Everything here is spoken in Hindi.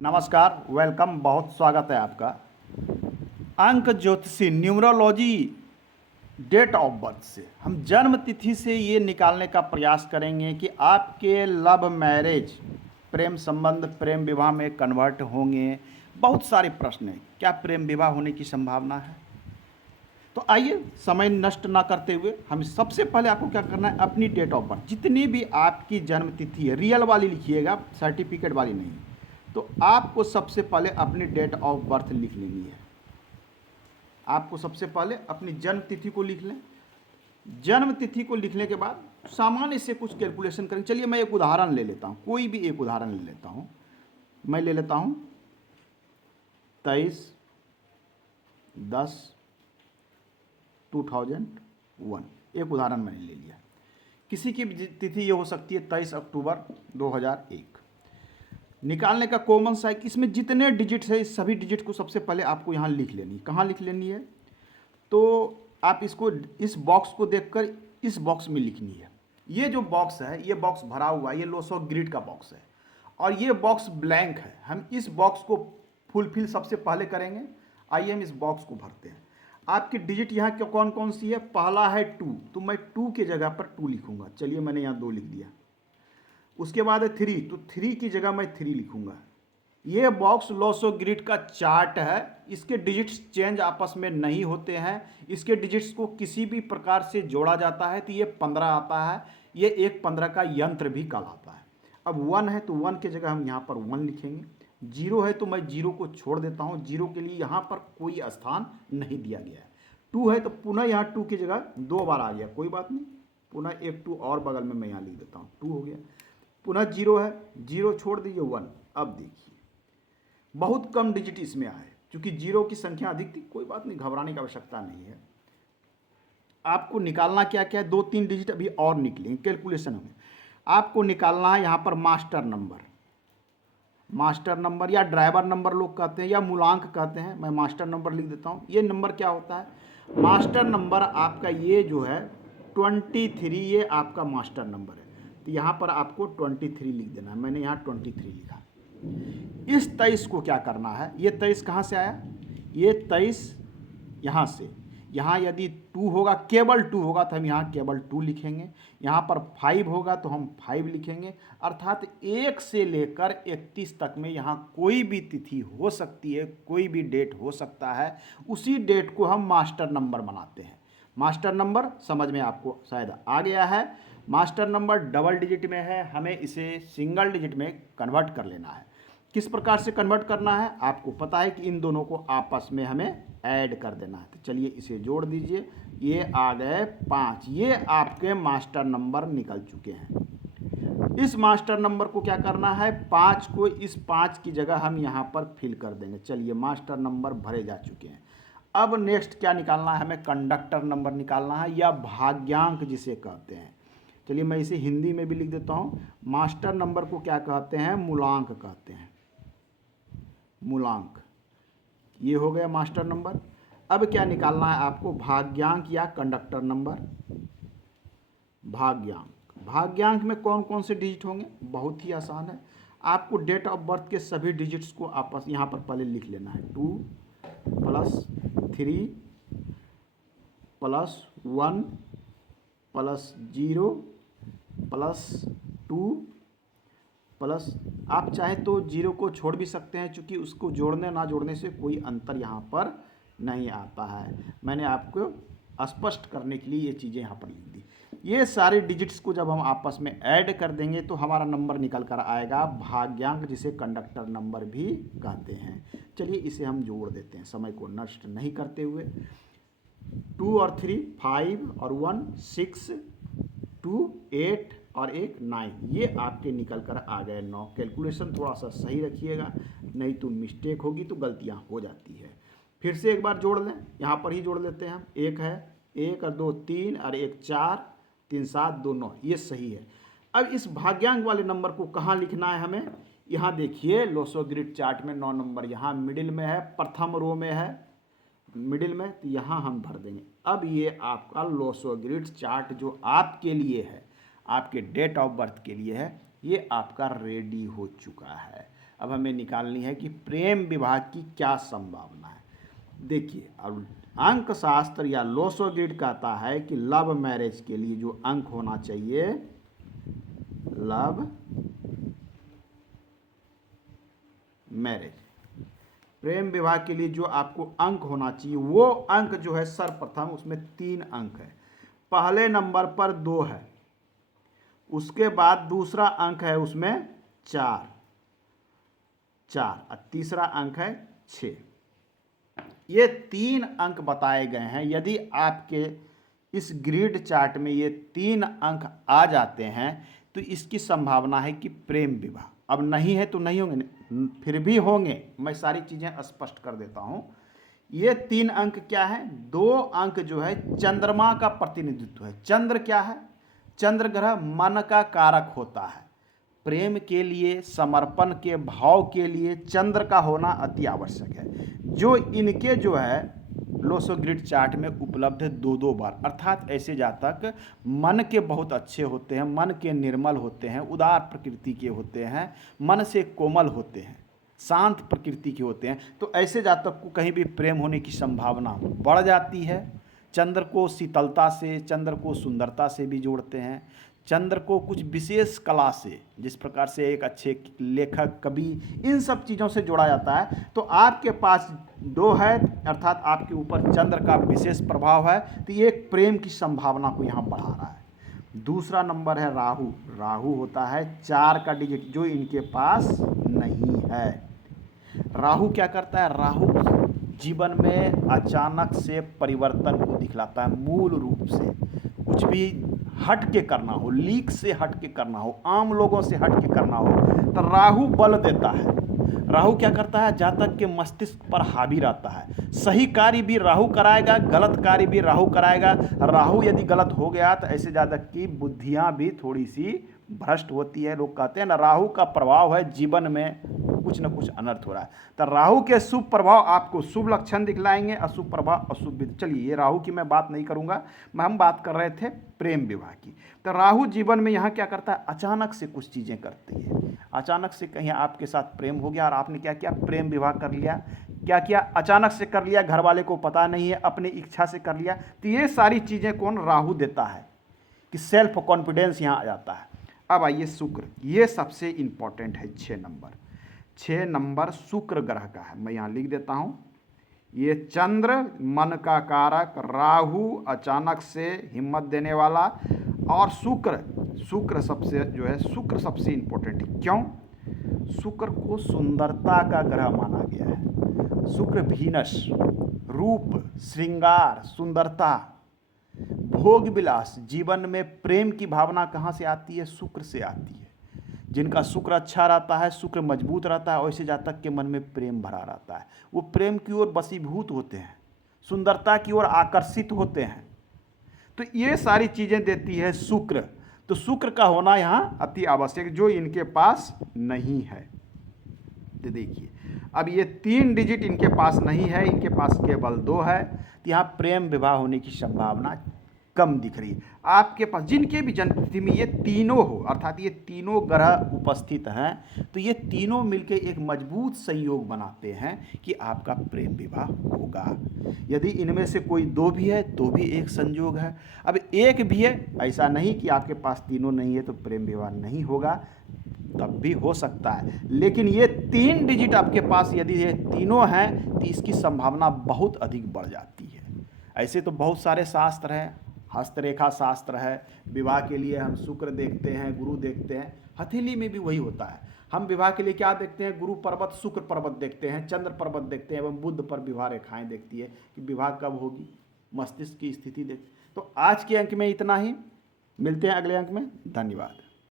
नमस्कार, वेलकम, बहुत स्वागत है आपका। अंक ज्योतिषी न्यूमरोलॉजी डेट ऑफ बर्थ से हम जन्म तिथि से ये निकालने का प्रयास करेंगे कि आपके लव मैरिज, प्रेम संबंध, प्रेम विवाह में कन्वर्ट होंगे। बहुत सारे प्रश्न हैं, क्या प्रेम विवाह होने की संभावना है? तो आइए समय नष्ट ना करते हुए हम सबसे पहले आपको क्या करना है, अपनी डेट ऑफ बर्थ, जितनी भी आपकी जन्म तिथि है, रियल वाली लिखिएगा, सर्टिफिकेट वाली नहीं। तो आपको सबसे पहले अपनी डेट ऑफ बर्थ लिख लेनी है। आपको सबसे पहले अपनी जन्म तिथि को लिख लें। जन्म तिथि को लिखने के बाद सामान्य से कुछ कैलकुलेशन करेंगे। चलिए मैं एक उदाहरण ले लेता हूँ, कोई भी एक उदाहरण ले लेता हूँ। मैं ले लेता हूँ 23/10/2001। एक उदाहरण मैंने ले लिया। किसी की तिथि ये हो सकती है 23 अक्टूबर 2001। निकालने का कॉमन सा है कि इसमें जितने डिजिट्स है, इस सभी डिजिट को सबसे पहले आपको यहाँ लिख लेनी है। कहाँ लिख लेनी है? तो आप इसको, इस बॉक्स को देखकर इस बॉक्स में लिखनी है। ये जो बॉक्स है, ये बॉक्स भरा हुआ है, ये लोसो ग्रिड का बॉक्स है और ये बॉक्स ब्लैंक है। हम इस बॉक्स को फुलफिल सबसे पहले करेंगे। आइए हम इस बॉक्स को भरते हैं। आपकी डिजिट यहाँ क्या कौन कौन सी है? पहला है 2, तो मैं 2 की जगह पर 2 लिखूंगा। चलिए मैंने यहाँ 2 लिख दिया। उसके बाद है 3, तो 3 की जगह मैं 3 लिखूंगा। ये बॉक्स लोसो ग्रिड का चार्ट है। इसके डिजिट्स चेंज आपस में नहीं होते हैं। इसके डिजिट्स को किसी भी प्रकार से जोड़ा जाता है तो ये 15 आता है। ये एक 15 का यंत्र भी कहलाता है। अब 1 है तो 1 की जगह हम यहाँ पर 1 लिखेंगे। 0 है तो मैं 0 को छोड़ देता हूँ। 0 के लिए यहाँ पर कोई स्थान नहीं दिया गया है। 2 है तो पुनः यहाँ 2 की जगह 2 बार आ गया, कोई बात नहीं, पुनः एक 2 और बगल में मैं यहाँ लिख देता हूँ, 2 हो गया। पुनः 0 है, 0 छोड़ दीजिए, 1। अब देखिए बहुत कम डिजिट इसमें आए, क्योंकि 0 की संख्या अधिक थी। कोई बात नहीं, घबराने की आवश्यकता नहीं है। आपको निकालना क्या क्या है? 2-3 डिजिट अभी और निकलेंगे कैलकुलेशन में। आपको निकालना है यहाँ पर मास्टर नंबर। मास्टर नंबर या ड्राइवर नंबर लोग कहते हैं या मूलांक कहते हैं। मैं मास्टर नंबर लिख देता हूँ। ये नंबर क्या होता है? मास्टर नंबर आपका ये जो है 23, ये आपका मास्टर नंबर है। तो यहाँ पर आपको 23 लिख देना है। मैंने यहाँ 23 लिखा। इस 23 को क्या करना है? ये 23 कहाँ से आया? ये 23 यहाँ से। यहाँ यदि 2 होगा, केवल 2 होगा तो हम यहाँ केवल 2 लिखेंगे। यहाँ पर 5 होगा तो हम 5 लिखेंगे। अर्थात 1 से लेकर 31 तक में यहाँ कोई भी तिथि हो सकती है, कोई भी डेट हो सकता है। उसी डेट को हम मास्टर नंबर बनाते हैं। मास्टर नंबर समझ में आपको शायद आ गया है। मास्टर नंबर डबल डिजिट में है, हमें इसे सिंगल डिजिट में कन्वर्ट कर लेना है। किस प्रकार से कन्वर्ट करना है आपको पता है कि इन दोनों को आपस में हमें ऐड कर देना है। तो चलिए इसे जोड़ दीजिए, ये आ गए 5। ये आपके मास्टर नंबर निकल चुके हैं। इस मास्टर नंबर को क्या करना है? 5 को इस 5 की जगह हम यहाँ पर फिल कर देंगे। चलिए मास्टर नंबर भरे जा चुके हैं। अब नेक्स्ट क्या निकालना है? हमें कंडक्टर नंबर निकालना है या भाग्यांक जिसे कहते हैं। चलिए मैं इसे हिंदी में भी लिख देता हूँ। मास्टर नंबर को क्या कहते हैं? मूलांक कहते हैं। मूलांक, ये हो गया मास्टर नंबर। अब क्या निकालना है आपको? भाग्यांक या कंडक्टर नंबर। भाग्यांक, भाग्यांक में कौन कौन से डिजिट होंगे? बहुत ही आसान है। आपको डेट ऑफ बर्थ के सभी डिजिट्स को आपस यहाँ पर पहले लिख लेना है। 2 + 3 + 1 + 0 + 2 प्लस, आप चाहे तो 0 को छोड़ भी सकते हैं, क्योंकि उसको जोड़ने ना जोड़ने से कोई अंतर यहाँ पर नहीं आता है। मैंने आपको स्पष्ट करने के लिए ये चीज़ें यहाँ पर लिख दी। ये सारे डिजिट्स को जब हम आपस में ऐड कर देंगे तो हमारा नंबर निकल कर आएगा भाग्यांक, जिसे कंडक्टर नंबर भी कहते हैं। चलिए इसे हम जोड़ देते हैं समय को नष्ट नहीं करते हुए। 2 और 3 5 और 1 6, 2 8 और 1 9, ये आपके निकल कर आ गए 9। कैलकुलेशन थोड़ा सा सही रखिएगा, नहीं तो मिस्टेक होगी तो गलतियां हो जाती है। फिर से एक बार जोड़ लें, यहाँ पर ही जोड़ लेते हैं हम। 1 है, 1 और 2 3 और 1 4, 3 7 2 9, ये सही है। अब इस भाग्यांक वाले नंबर को कहाँ लिखना है हमें? यहाँ देखिए लोसो ग्रिड चार्ट में 9 नंबर यहाँ मिडिल में है, प्रथम रो में है, मिडिल में, तो यहाँ हम भर देंगे। अब ये आपका लोसो ग्रिड चार्ट जो आपके लिए है, आपके डेट ऑफ बर्थ के लिए है, ये आपका रेडी हो चुका है। अब हमें निकालनी है कि प्रेम विवाह की क्या संभावना है। देखिए, अब अंक शास्त्र या लोसो ग्रिड कहता है कि लव मैरिज के लिए जो अंक होना चाहिए, लव मैरिज, प्रेम विवाह के लिए जो आपको अंक होना चाहिए, वो अंक जो है सर्वप्रथम उसमें 3 अंक है। पहले नंबर पर 2 है, उसके बाद दूसरा अंक है उसमें 4 और तीसरा अंक है 6। ये 3 अंक बताए गए हैं। यदि आपके इस ग्रिड चार्ट में ये 3 अंक आ जाते हैं तो इसकी संभावना है कि प्रेम विवाह। अब नहीं है तो नहीं होंगे, फिर भी होंगे। मैं सारी चीज़ें स्पष्ट कर देता हूँ। ये 3 अंक क्या है? 2 अंक जो है चंद्रमा का प्रतिनिधित्व है। चंद्र क्या है? चंद्र ग्रह मन का कारक होता है। प्रेम के लिए, समर्पण के भाव के लिए चंद्र का होना अति आवश्यक है, जो इनके जो है लोसो ग्रिड चार्ट में उपलब्ध है 2-2 बार। अर्थात ऐसे जातक मन के बहुत अच्छे होते हैं, मन के निर्मल होते हैं, उदार प्रकृति के होते हैं, मन से कोमल होते हैं, शांत प्रकृति के होते हैं। तो ऐसे जातक को कहीं भी प्रेम होने की संभावना बढ़ जाती है। चंद्र को शीतलता से, चंद्र को सुंदरता से भी जोड़ते हैं। चंद्र को कुछ विशेष कला से, जिस प्रकार से एक अच्छे लेखक, कवि, इन सब चीज़ों से जोड़ा जाता है। तो आपके पास 2 है, अर्थात आपके ऊपर चंद्र का विशेष प्रभाव है, तो ये एक प्रेम की संभावना को यहाँ बढ़ा रहा है। दूसरा नंबर है राहु। राहु होता है 4 का डिजिट, जो इनके पास नहीं है। राहु क्या करता है? राहु जीवन में अचानक से परिवर्तन को दिखलाता है। मूल रूप से कुछ भी हट के करना हो, लीक से हट के करना हो, आम लोगों से हट के करना हो, तो राहु बल देता है। राहु क्या करता है? जातक के मस्तिष्क पर हावी रहता है। सही कार्य भी राहु कराएगा, गलत कार्य भी राहु कराएगा। राहु यदि गलत हो गया तो ऐसे जातक की बुद्धियां भी थोड़ी सी भ्रष्ट होती है। लोग कहते हैं ना, राहु का प्रभाव है जीवन में कुछ न कुछ अनर्थ हो रहा है। तो राहु के शुभ प्रभाव आपको शुभ लक्षण दिखलाएंगे, अशुभ प्रभाव अशुभ। चलिए, ये राहु की मैं बात नहीं करूंगा, हम बात कर रहे थे प्रेम विवाह की। तो राहु जीवन में यहाँ क्या करता है? अचानक से कुछ चीज़ें करती है। अचानक से कहीं आपके साथ प्रेम हो गया और आपने क्या किया? प्रेम विवाह कर लिया। क्या किया? अचानक से कर लिया, घर वाले को पता नहीं है, अपनी इच्छा से कर लिया। तो ये सारी चीज़ें कौन? राहु देता है कि सेल्फ कॉन्फिडेंस यहाँ आ जाता है। अब आइए शुक्र, ये सबसे इंपॉर्टेंट है। 6 नंबर, 6 नंबर शुक्र ग्रह का है। मैं यहाँ लिख देता हूँ। ये चंद्र मन का कारक, राहु अचानक से हिम्मत देने वाला, और शुक्र सबसे जो है, शुक्र सबसे इंपॉर्टेंट है। क्यों? शुक्र को सुंदरता का ग्रह माना गया है। शुक्र वीनस, रूप, श्रृंगार, सुंदरता, भोग विलास, जीवन में प्रेम की भावना कहाँ से आती है? शुक्र से आती है। जिनका शुक्र अच्छा रहता है, शुक्र मजबूत रहता है, वैसे जातक के मन में प्रेम भरा रहता है। वो प्रेम की ओर वशीभूत होते हैं, सुंदरता की ओर आकर्षित होते हैं। तो ये सारी चीज़ें देती है शुक्र। तो शुक्र का होना यहाँ अति आवश्यक, जो इनके पास नहीं है। तो देखिए, अब ये 3 डिजिट इनके पास नहीं है, इनके पास केवल 2 है। तो यहाँ प्रेम विवाह होने की संभावना कम दिख रही है। आपके पास जिनके भी जन्मतिथि में ये तीनों हो, अर्थात ये तीनों ग्रह उपस्थित हैं, तो ये तीनों मिलकर एक मजबूत संयोग बनाते हैं कि आपका प्रेम विवाह होगा। यदि इनमें से कोई 2 भी है तो भी एक संयोग है। अब 1 भी है, ऐसा नहीं कि आपके पास तीनों नहीं है तो प्रेम विवाह नहीं होगा, तब भी हो सकता है। लेकिन ये 3 डिजिट आपके पास यदि ये तीनों हैं तो इसकी संभावना बहुत अधिक बढ़ जाती है। ऐसे तो बहुत सारे शास्त्र हैं, हस्तरेखा शास्त्र है, विवाह के लिए हम शुक्र देखते हैं, गुरु देखते हैं। हथेली में भी वही होता है। हम विवाह के लिए क्या देखते हैं? गुरु पर्वत, शुक्र पर्वत देखते हैं, चंद्र पर्वत देखते हैं, एवं बुध पर विवाह रेखाएं देखती है कि विवाह कब होगी, मस्तिष्क की स्थिति देखते। तो आज के अंक में इतना ही, मिलते हैं अगले अंक में। धन्यवाद।